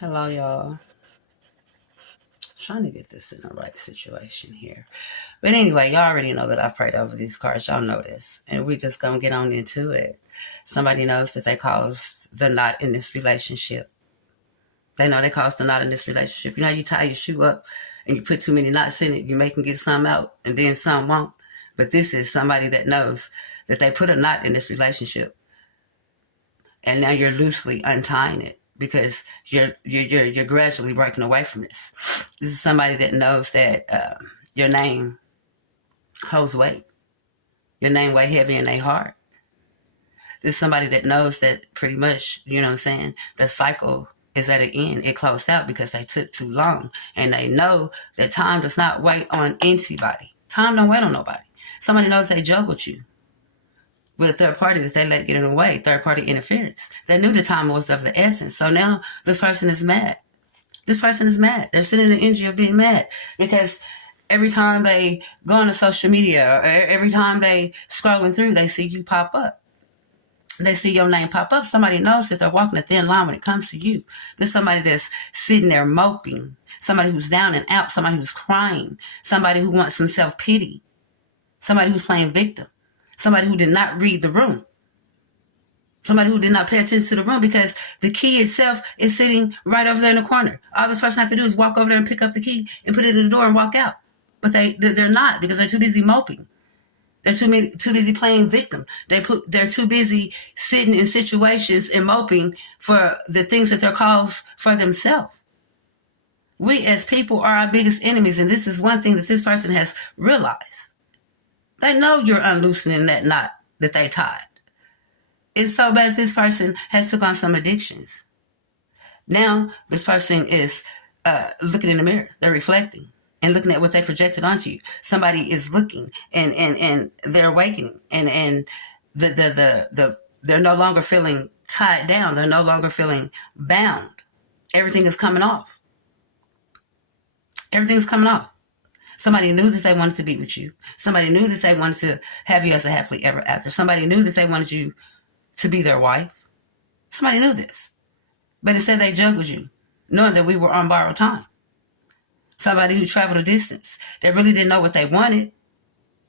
Hello, y'all. Trying to get this in the right situation here. But anyway, y'all already know that I've prayed over these cards. Y'all know this. And we just gonna get on into it. Somebody knows that they caused the knot in this relationship. They know they caused the knot in this relationship. You know, you tie your shoe up and you put too many knots in it, you make them get some out and then some won't. But this is somebody that knows that they put a knot in this relationship. And now you're loosely untying it because you're gradually breaking away from this. This is somebody that knows that your name holds weight. Your name weigh heavy in their heart. This is somebody that knows that pretty much, you know what I'm saying, the cycle is at an end. It closed out because they took too long. And they know that time does not wait on anybody. Time don't wait on nobody. Somebody knows they juggled you with a third party that they let get in the way, third party interference. They knew the time was of the essence. So now this person is mad. This person is mad. They're sitting in the energy of being mad because every time they go on to social media or every time they scrolling through, they see you pop up. They see your name pop up. Somebody knows that they're walking a thin line when it comes to you. There's somebody that's sitting there moping, somebody who's down and out, somebody who's crying, somebody who wants some self-pity, somebody who's playing victim. Somebody who did not read the room. Somebody who did not pay attention to the room because the key itself is sitting right over there in the corner. All this person has to do is walk over there and pick up the key and put it in the door and walk out. But they're not because they're too busy moping. They're too busy playing victim. They're too busy sitting in situations and moping for the things that they're caused for themselves. We as people are our biggest enemies, and this is one thing that this person has realized. They know you're unloosening that knot that they tied. It's so bad this person has took on some addictions. Now, this person is looking in the mirror. They're reflecting and looking at what they projected onto you. Somebody is looking and they're awakening and they're no longer feeling tied down. They're no longer feeling bound. Everything is coming off. Everything's coming off. Somebody knew that they wanted to be with you. Somebody knew that they wanted to have you as a happily ever after. Somebody knew that they wanted you to be their wife. Somebody knew this. But instead they juggled you, knowing that we were on borrowed time. Somebody who traveled a distance. They really didn't know what they wanted,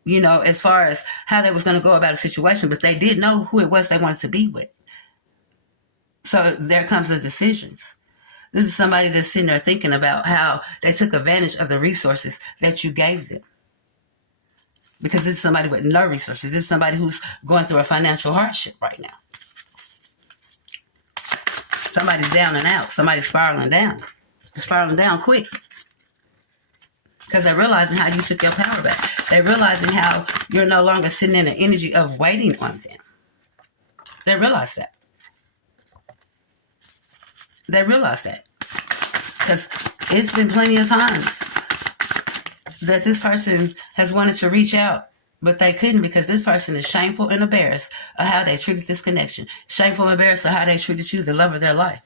you know, as far as how they was going to go about a situation, but they did know who it was they wanted to be with. So there comes the decisions. This is somebody that's sitting there thinking about how they took advantage of the resources that you gave them. Because this is somebody with no resources. This is somebody who's going through a financial hardship right now. Somebody's down and out. Somebody's spiraling down. They're spiraling down quick. Because they're realizing how you took your power back. They're realizing how you're no longer sitting in the energy of waiting on them. They realize that. They realize that. Because it's been plenty of times that this person has wanted to reach out, but they couldn't because this person is shameful and embarrassed of how they treated this connection. Shameful and embarrassed of how they treated you, the love of their life.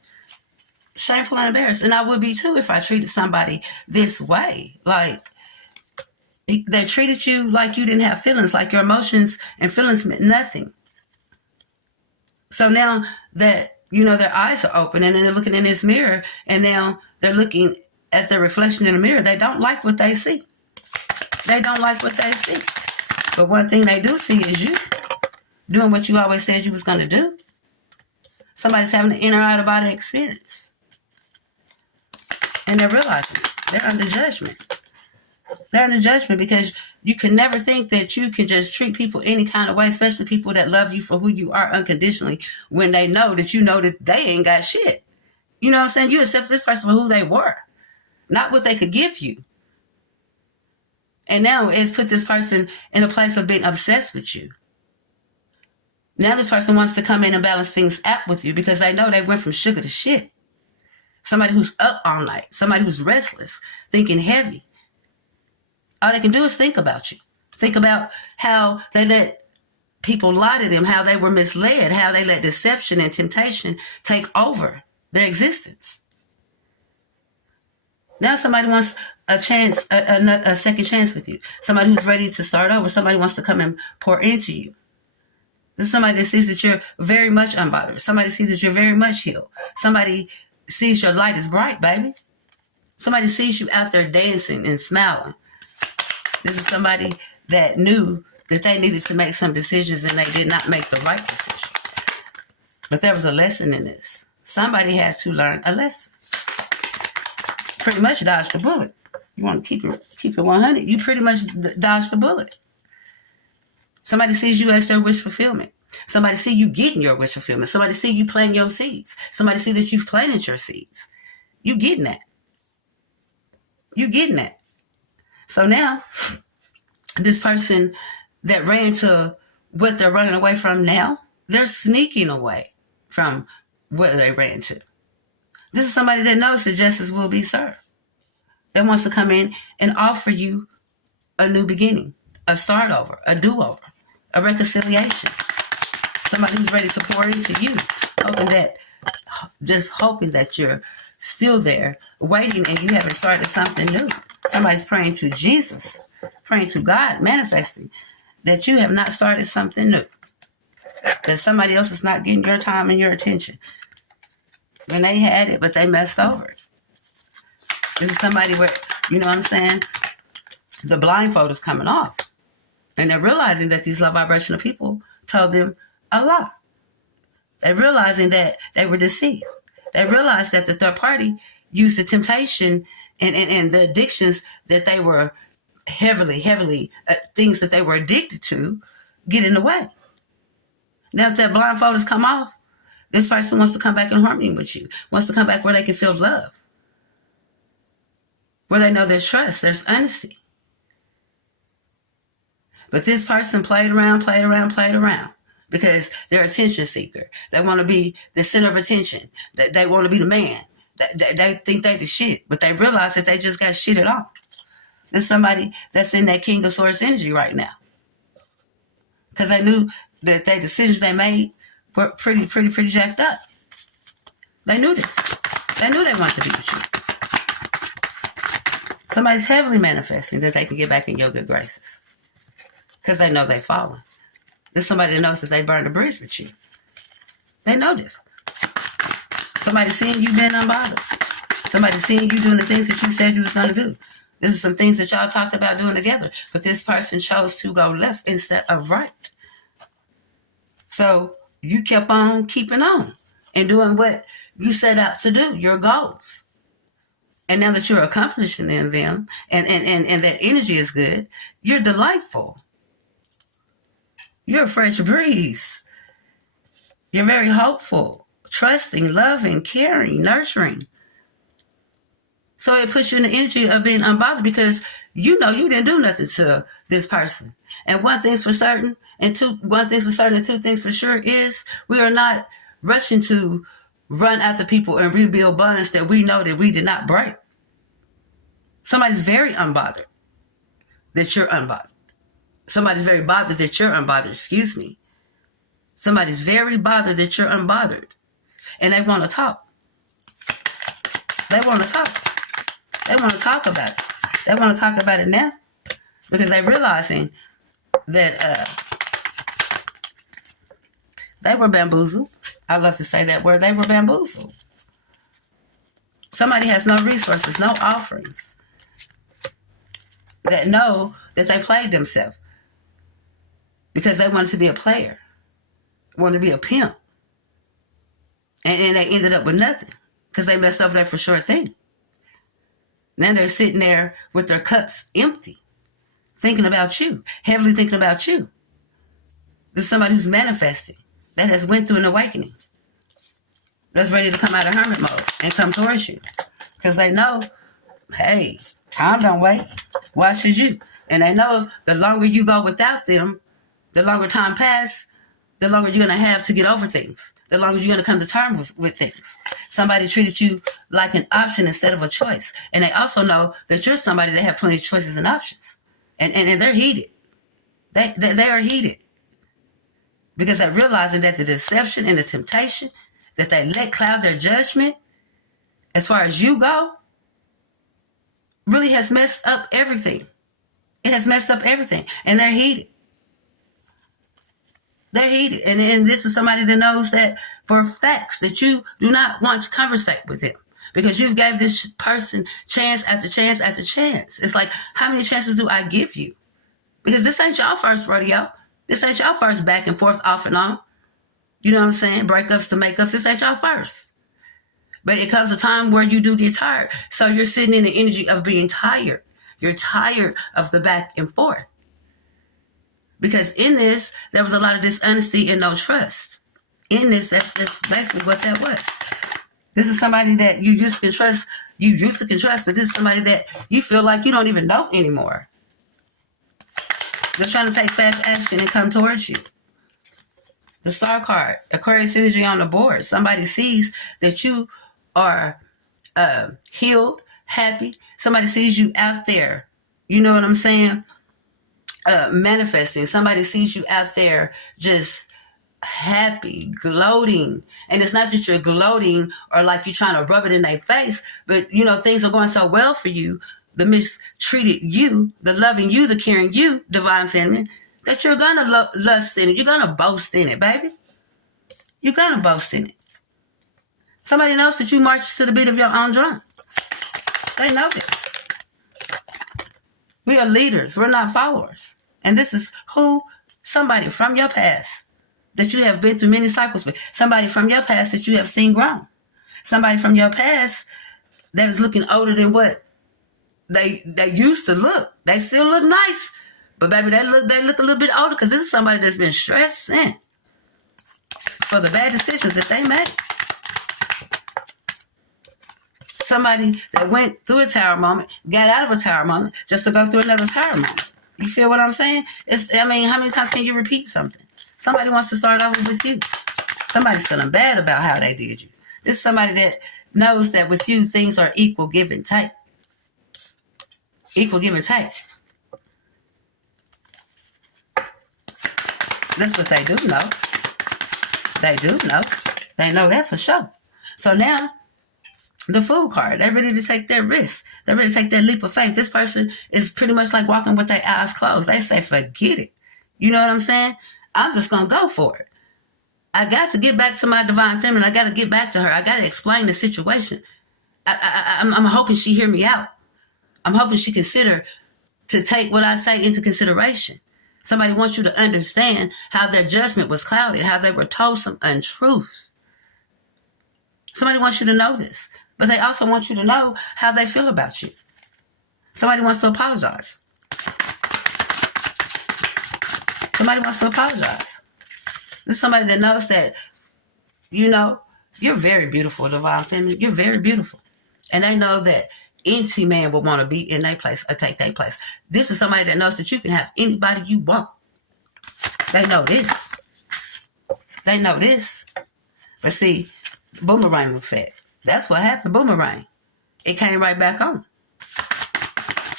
Shameful and embarrassed. And I would be too if I treated somebody this way. Like, they treated you like you didn't have feelings, like your emotions and feelings meant nothing. So now that you know, their eyes are open and then they're looking in this mirror and now they're looking at their reflection in the mirror. They don't like what they see. They don't like what they see. But one thing they do see is you doing what you always said you was going to do. Somebody's having an inner out-of-body experience. And they're realizing they're under judgment. They're under judgment because you can never think that you can just treat people any kind of way, especially people that love you for who you are unconditionally, when they know that you know that they ain't got shit. You know what I'm saying? You accept this person for who they were, not what they could give you. And now it's put this person in a place of being obsessed with you. Now this person wants to come in and balance things out with you because they know they went from sugar to shit. Somebody who's up all night, somebody who's restless, thinking heavy. All they can do is think about you. Think about how they let people lie to them, how they were misled, how they let deception and temptation take over their existence. Now somebody wants a chance, a second chance with you. Somebody who's ready to start over. Somebody wants to come and pour into you. This is somebody that sees that you're very much unbothered. Somebody sees that you're very much healed. Somebody sees your light is bright, baby. Somebody sees you out there dancing and smiling. This is somebody that knew that they needed to make some decisions and they did not make the right decision. But there was a lesson in this. Somebody had to learn a lesson. Pretty much dodged the bullet. You want to keep it 100. You pretty much dodged the bullet. Somebody sees you as their wish fulfillment. Somebody see you getting your wish fulfillment. Somebody see you planting your seeds. Somebody see that you've planted your seeds. You getting that. You getting that. So now, this person that ran to what they're running away from now, they're sneaking away from where they ran to. This is somebody that knows that justice will be served. That wants to come in and offer you a new beginning, a start over, a do-over, a reconciliation. Somebody who's ready to pour into you, hoping that you're still there, waiting, and you haven't started something new. Somebody's praying to Jesus, praying to God, manifesting that you have not started something new. That somebody else is not getting your time and your attention. When they had it, but they messed over it. This is somebody where, you know what I'm saying? The blindfold is coming off. And they're realizing that these low vibrational people told them a lie. They're realizing that they were deceived. They realized that the third party used the temptation and the addictions that they were heavily, things that they were addicted to, get in the way. Now that that blindfold has come off, this person wants to come back in harmony with you, wants to come back where they can feel love, where they know there's trust, there's honesty. But this person played around because they're attention seeker. They want to be the center of attention. They want to be the man. They think they the shit, but they realize that they just got shitted on. There's somebody that's in that King of Swords energy right now. Because they knew that the decisions they made were pretty jacked up. They knew this. They knew they wanted to be with you. Somebody's heavily manifesting that they can get back in your good graces. Because they know they've fallen. There's somebody that knows that they burned a bridge with you. They know this. Somebody seeing you being unbothered. Somebody seeing you doing the things that you said you was going to do. This is some things that y'all talked about doing together. But this person chose to go left instead of right. So you kept on keeping on and doing what you set out to do, your goals. And now that you're accomplishing in them and that energy is good, you're delightful. You're a fresh breeze. You're very hopeful, trusting, loving, caring, nurturing. So it puts you in the energy of being unbothered because you know you didn't do nothing to this person. And one thing's for certain, and two things for sure is we are not rushing to run after people and rebuild bonds that we know that we did not break. Somebody's very unbothered that you're unbothered. Somebody's very bothered that you're unbothered, excuse me. Somebody's very bothered that you're unbothered. And they want to talk. They want to talk. They want to talk about it. They want to talk about it now because they're realizing that they were bamboozled. I love to say that word. They were bamboozled. Somebody has no resources, no offerings, that know that they played themselves because they wanted to be a player, wanted to be a pimp. And they ended up with nothing because they messed up that for sure thing. Now they're sitting there with their cups empty, thinking about you, heavily thinking about you. This is somebody who's manifesting, that has went through an awakening, that's ready to come out of hermit mode and come towards you. Because they know, hey, time don't wait. Why should you? And they know the longer you go without them, the longer time passes, the longer you're going to have to get over things. The longer you're going to come to terms with things. Somebody treated you like an option instead of a choice. And they also know that you're somebody that have plenty of choices and options. And they're heated. They are heated. Because they're realizing that the deception and the temptation that they let cloud their judgment as far as you go really has messed up everything. It has messed up everything. And they're heated. They're heated. And this is somebody that knows that for facts that you do not want to conversate with him because you've gave this person chance after chance after chance. It's like, how many chances do I give you? Because this ain't y'all first rodeo. This ain't y'all first back and forth off and on. You know what I'm saying? Breakups to makeups. This ain't y'all first. But it comes a time where you do get tired. So you're sitting in the energy of being tired. You're tired of the back and forth. Because in this, there was a lot of dishonesty and no trust. In this, that's basically what that was. This is somebody that you used to trust. You used to trust, but this is somebody that you feel like you don't even know anymore. They're trying to take fast action and come towards you. The Star card, Aquarius energy on the board. Somebody sees that you are healed, happy. Somebody sees you out there. You know what I'm saying? Manifesting. Somebody sees you out there just happy, gloating. And it's not that you're gloating or like you're trying to rub it in their face, but you know, things are going so well for you, the mistreated you, the loving you, the caring you, divine feminine, that you're going to lust in it. You're going to boast in it, baby. You're going to boast in it. Somebody knows that you march to the beat of your own drum. They know this. We are leaders. We're not followers. And this is somebody from your past that you have been through many cycles with. Somebody from your past that you have seen grown. Somebody from your past that is looking older than what they used to look. They still look nice. But baby, they look a little bit older because this is somebody that's been stressing for the bad decisions that they made. Somebody that went through a tower moment, got out of a tower moment, just to go through another tower moment. You feel what I'm saying? How many times can you repeat something? Somebody wants to start over with you. Somebody's feeling bad about how they did you. This is somebody that knows that with you, things are equal give and take. Equal give and take. That's what they do know. They do know. They know that for sure. So now, the Fool card, they're ready to take their risk. They're ready to take that leap of faith. This person is pretty much like walking with their eyes closed. They say, forget it. You know what I'm saying? I'm just going to go for it. I got to get back to my divine feminine. I got to get back to her. I got to explain the situation. I'm hoping she hear me out. I'm hoping she consider to take what I say into consideration. Somebody wants you to understand how their judgment was clouded, how they were told some untruths. Somebody wants you to know this, but they also want you to know how they feel about you. Somebody wants to apologize. Somebody wants to apologize. This is somebody that knows that, you know, you're very beautiful, divine feminine. You're very beautiful. And they know that any man will want to be in their place or take their place. This is somebody that knows that you can have anybody you want. They know this. They know this. But see, boomerang effect. That's what happened. Boomerang. It came right back on.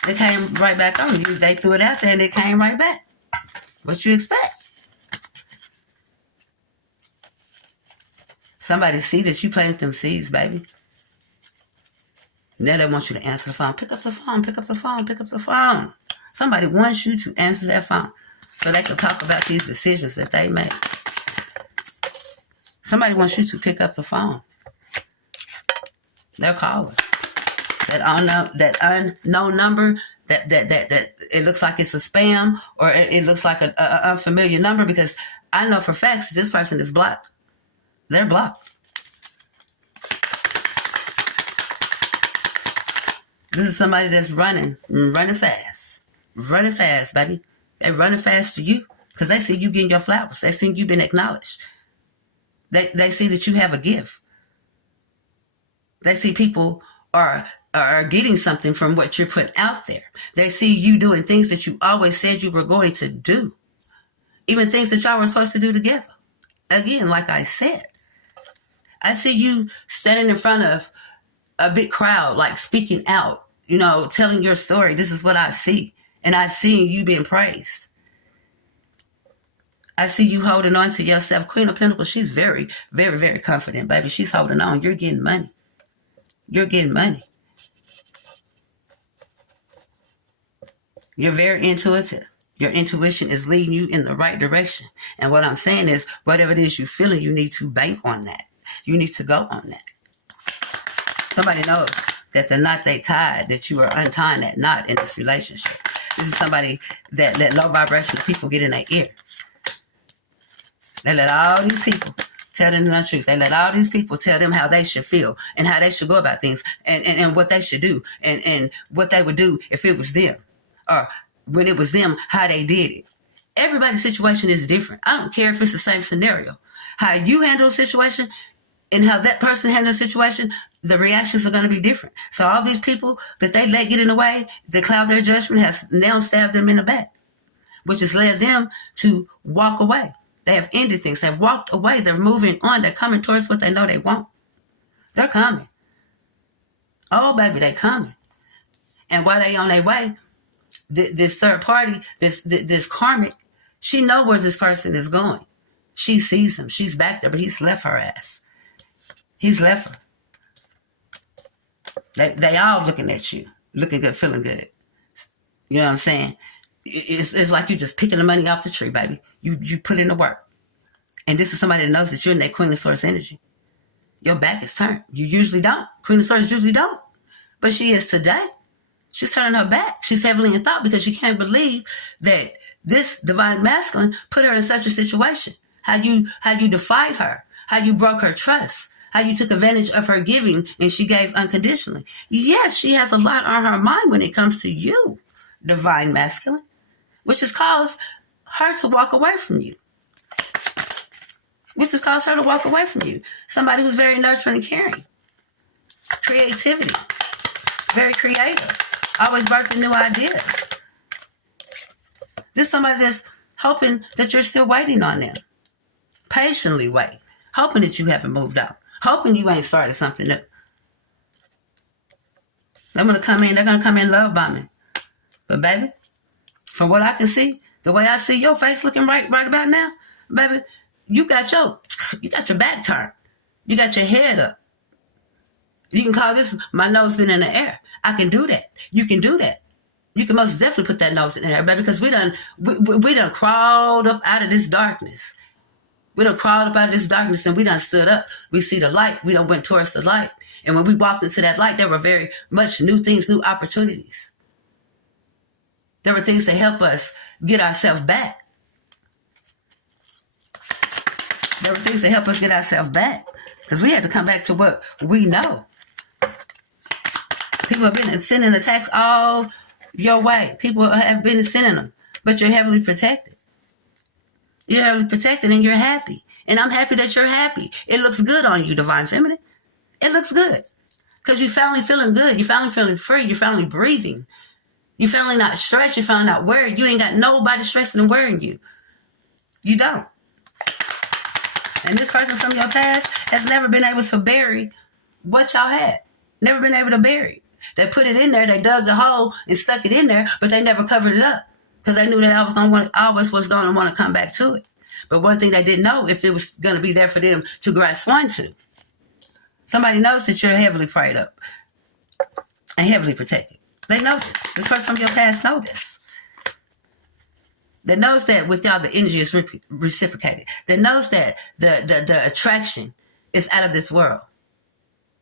It came right back on. They threw it out there and it came right back. What you expect? Somebody see that you planted them seeds, baby. Now they want you to answer the phone. Pick up the phone, pick up the phone, pick up the phone. Somebody wants you to answer that phone so they can talk about these decisions that they made. Somebody wants you to pick up the phone. They're calling. That unknown number, that it looks like it's a spam or it looks like an unfamiliar number, because I know for facts this person is blocked. They're blocked. This is somebody that's running fast. Running fast, baby. They're running fast to you because they see you getting your flowers. They see you've been acknowledged. They see that you have a gift. They see people are getting something from what you're putting out there. They see you doing things that you always said you were going to do. Even things that y'all were supposed to do together. Again, like I said, I see you standing in front of a big crowd, like speaking out, you know, telling your story. This is what I see. And I see you being praised. I see you holding on to yourself. Queen of Pentacles, she's very, very, very confident, baby. She's holding on. You're getting money. You're getting money. You're very intuitive. Your intuition is leading you in the right direction. And what I'm saying is, whatever it is you're feeling, you need to bank on that. You need to go on that. Somebody knows that the knot they tied, that you are untying that knot in this relationship. This is somebody that let low vibration people get in their ear. They let all these people tell them the truth. They let all these people tell them how they should feel and how they should go about things and what they should do and what they would do if it was them. Or when it was them, how they did it. Everybody's situation is different. I don't care if it's the same scenario. How you handle a situation and how that person handles a situation, the reactions are going to be different. So all these people that they let get in the way, that cloud their judgment, has now stabbed them in the back, which has led them to walk away. They have ended things. They've walked away. They're moving on. They're coming towards what they know they want. They're coming. Oh, baby, they're coming. And while they on their way, this third party, this karmic, she know where this person is going. She sees him. She's back there, but he's left her ass. He's left her. They all looking at you, looking good, feeling good. You know what I'm saying? It's like you just picking the money off the tree, baby. You put in the work. And this is somebody that knows that you're in that Queen of Swords energy. Your back is turned. You usually don't. Queen of Swords usually don't. But she is today. She's turning her back. She's heavily in thought because she can't believe that this divine masculine put her in such a situation. How you defied her. How you broke her trust. How you took advantage of her giving and she gave unconditionally. Yes, she has a lot on her mind when it comes to you, divine masculine, which has caused her to walk away from you. Which has caused her to walk away from you. Somebody who's very nurturing and caring. Creativity. Very creative. Always birthing new ideas. This is somebody that's hoping that you're still waiting on them. Patiently wait. Hoping that you haven't moved out. Hoping you ain't started something new. They're going to come in love bombing. But baby, from what I can see, the way I see your face looking right about now, baby, you got your back turned. You got your head up. You can call this, my nose been in the air. I can do that. You can do that. You can most definitely put that nose in the air, baby, because we done crawled up out of this darkness. We done crawled up out of this darkness and we done stood up. We see the light. We done went towards the light. And when we walked into that light, there were very much new things, new opportunities. There were things that help us get ourselves back. There were things that help us get ourselves back. Because we had to come back to what we know. People have been sending attacks all your way. People have been sending them. But you're heavily protected. You're heavily protected and you're happy. And I'm happy that you're happy. It looks good on you, divine feminine. It looks good. Because you're finally feeling good. You're finally feeling free. You're finally breathing. You're finally not stressed. You're finally not worried. You ain't got nobody stressing and worrying you. You don't. And this person from your past has never been able to bury what y'all had. Never been able to bury it. They put it in there. They dug the hole and stuck it in there, but they never covered it up. Because they knew that I always was going to want to come back to it. But one thing they didn't know, if it was going to be there for them to grasp onto. Somebody knows that you're heavily prayed up and heavily protected. They know this. This person from your past knows this. That knows that with y'all, the energy is reciprocated. That knows that the attraction is out of this world.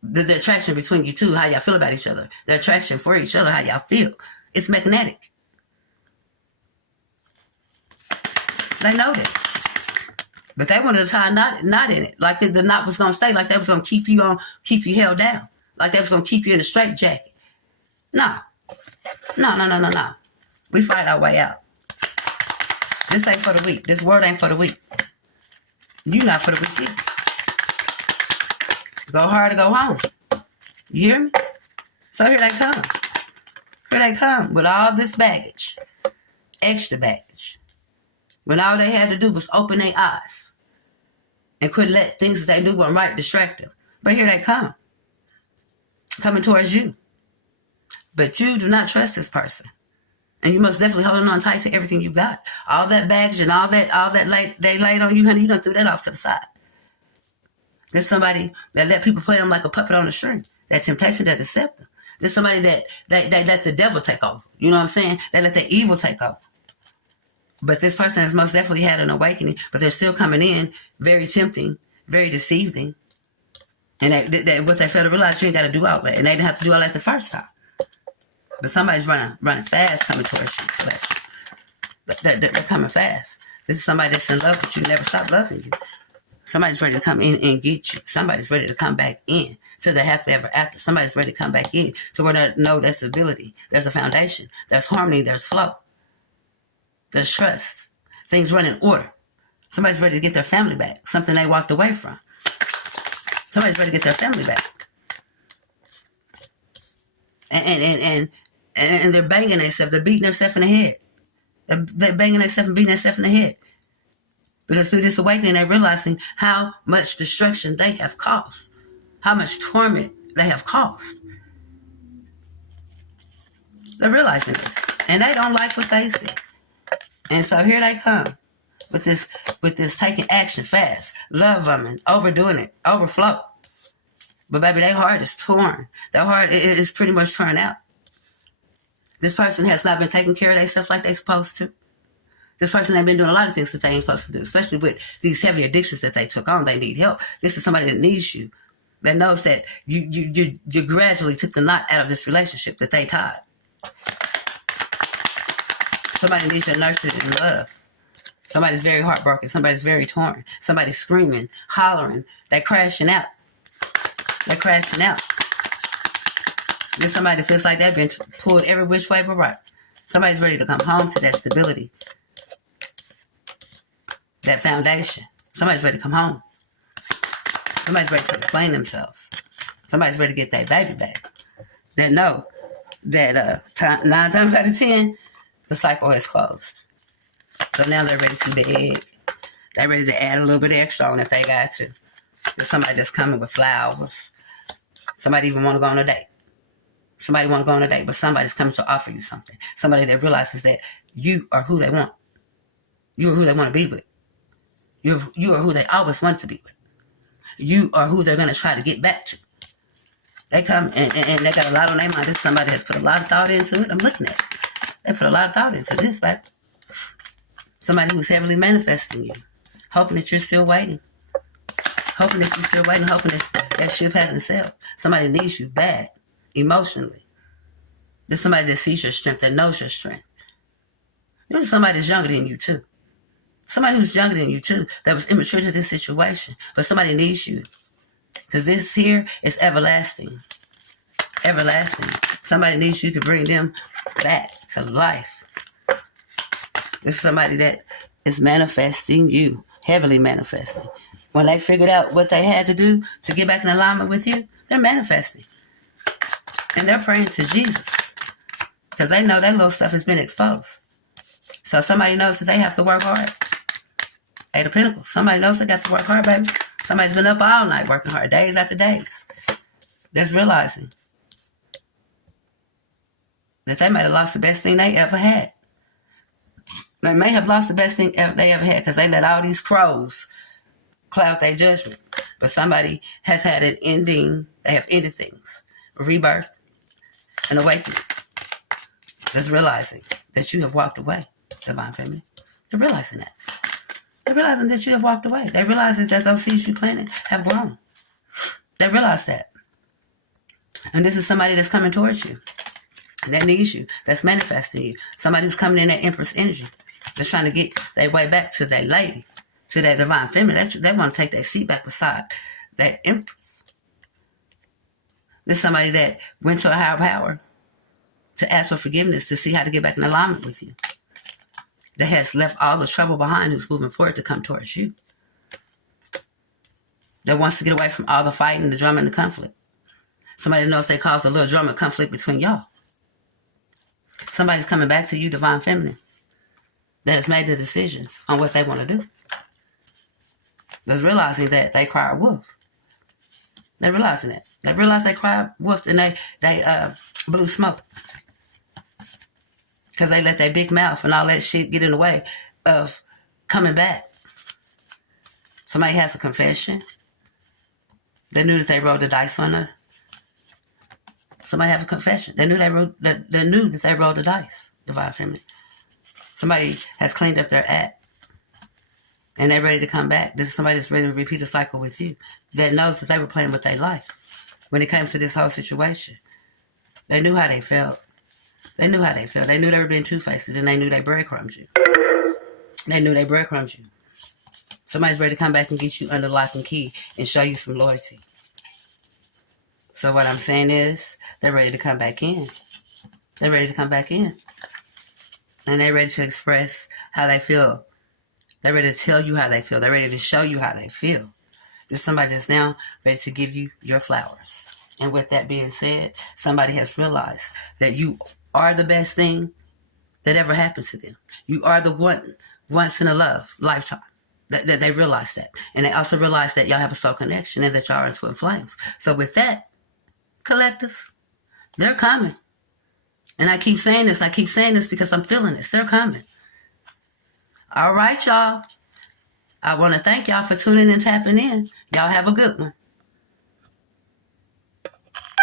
The attraction between you two, how y'all feel about each other. The attraction for each other, how y'all feel. It's magnetic. They know this. But they wanted to tie a knot in it. Like the knot was going to stay. Like they was going to keep you held down. Like they was going to keep you in a straitjacket. No. We fight our way out. This ain't for the weak. This word ain't for the weak. You not for the weak either. Go hard or go home. You hear me? So here they come. Here they come with all this baggage. Extra baggage. When all they had to do was open their eyes and couldn't let things that they knew weren't right distract them. But here they come. Coming towards you. But you do not trust this person. And you must definitely hold on tight to everything you got. All that baggage and all that they laid on you, honey, you done threw that off to the side. There's somebody that let people play them like a puppet on a string. That temptation, that deceptive. There's somebody that let the devil take over. You know what I'm saying? They let the evil take over. But this person has most definitely had an awakening, but they're still coming in very tempting, very deceiving. And what they fail to realize, you ain't got to do all that. And they didn't have to do all that the first time. But somebody's running fast coming towards you. They're coming fast. This is somebody that's in love with you, never stop loving you. Somebody's ready to come in and get you. Somebody's ready to come back in to the happily ever after. Somebody's ready to come back in to where they know there's stability. There's a foundation. There's harmony. There's flow. There's trust. Things run in order. Somebody's ready to get their family back. Something they walked away from. Somebody's ready to get their family back. And they're banging themselves. They're beating themselves in the head. They're banging themselves and beating themselves in the head. Because through this awakening, they're realizing how much destruction they have caused. How much torment they have caused. They're realizing this. And they don't like what they see. And so here they come with this taking action fast, love bombing, overdoing it, overflow. But baby, their heart is torn. Their heart is pretty much torn out. This person has not been taking care of themselves like they're supposed to. This person ain't been doing a lot of things that they ain't supposed to do, especially with these heavy addictions that they took on. They need help. This is somebody that needs you, that knows that you gradually took the knot out of this relationship that they tied. Somebody needs your nurtured and love. Somebody's very heartbroken. Somebody's very torn. Somebody's screaming, hollering. They're crashing out. They're crashing out. There's somebody that feels like they've been pulled every which way but right. Somebody's ready to come home to that stability, that foundation. Somebody's ready to come home. Somebody's ready to explain themselves. Somebody's ready to get their baby back. They know that 9 times out of 10, the cycle is closed. So now they're ready to beg. They're ready to add a little bit extra on if they got to. There's somebody that's coming with flowers. Somebody even want to go on a date. Somebody want to go on a date, but somebody's coming to offer you something. Somebody that realizes that you are who they want. You are who they want to be with. You are who they always want to be with. You are who they're going to try to get back to. They come and they got a lot on their mind. This somebody has put a lot of thought into it. I'm looking at it. They put a lot of thought into this, baby. Somebody who's heavily manifesting you. Hoping that you're still waiting. Hoping that you're still waiting. Hoping that ship hasn't sailed. Somebody needs you bad. Emotionally. There's somebody that sees your strength. That knows your strength. This is somebody that's younger than you too. Somebody who's younger than you too. That was immature to this situation. But somebody needs you. Because this here is everlasting. Everlasting. Somebody needs you to bring them back to life. This is somebody that is manifesting you. Heavily manifesting. When they figured out what they had to do to get back in alignment with you, they're manifesting. And they're praying to Jesus. Because they know that little stuff has been exposed. So somebody knows that they have to work hard. 8 of Pentacles. Somebody knows they got to work hard, baby. Somebody's been up all night working hard, days after days. That's realizing that they might have lost the best thing they ever had. They may have lost the best thing they ever had because they let all these crows cloud their judgment. But somebody has had an ending. They have ended things. A rebirth. An awakening. That's realizing that you have walked away, Divine Feminine. They're realizing that. They're realizing that you have walked away. They realize that those seeds you planted have grown. They realize that. And this is somebody that's coming towards you. That needs you. That's manifesting you. Somebody who's coming in that Empress energy. That's trying to get their way back to their lady. To their Divine Feminine. They want to take their seat back beside that Empress. There's somebody that went to a higher power to ask for forgiveness, to see how to get back in alignment with you. That has left all the trouble behind, who's moving forward to come towards you. That wants to get away from all the fighting, the drama, and the conflict. Somebody that knows they caused a little drama and conflict between y'all. Somebody's coming back to you, Divine Feminine, that has made the decisions on what they want to do. That's realizing that they cry wolf. They're realizing that. They realize they cry wolf and they blew smoke. Because they let their big mouth and all that shit get in the way of coming back. Somebody has a confession. They knew that they rolled the dice on her. Somebody have a confession. They knew that they rolled the dice, Divine Feminine. Somebody has cleaned up their act and they're ready to come back. This is somebody that's ready to repeat the cycle with you, that knows that they were playing with their life when it came to this whole situation. They knew how they felt. They knew how they felt. They knew they were being two-faced, and they knew they breadcrumbed you. They knew they breadcrumbed you. Somebody's ready to come back and get you under lock and key and show you some loyalty. So what I'm saying is, they're ready to come back in. They're ready to come back in. And they're ready to express how they feel. They're ready to tell you how they feel. They're ready to show you how they feel. There's somebody that's now ready to give you your flowers. And with that being said, somebody has realized that you are the best thing that ever happened to them. You are the one once in a lifetime. That they realize that. And they also realize that y'all have a soul connection and that y'all are in twin flames. So with that, collectives, they're coming. And I keep saying this because I'm feeling this. They're coming. All right, y'all. I want to thank y'all for tuning and tapping in. Y'all have a good one.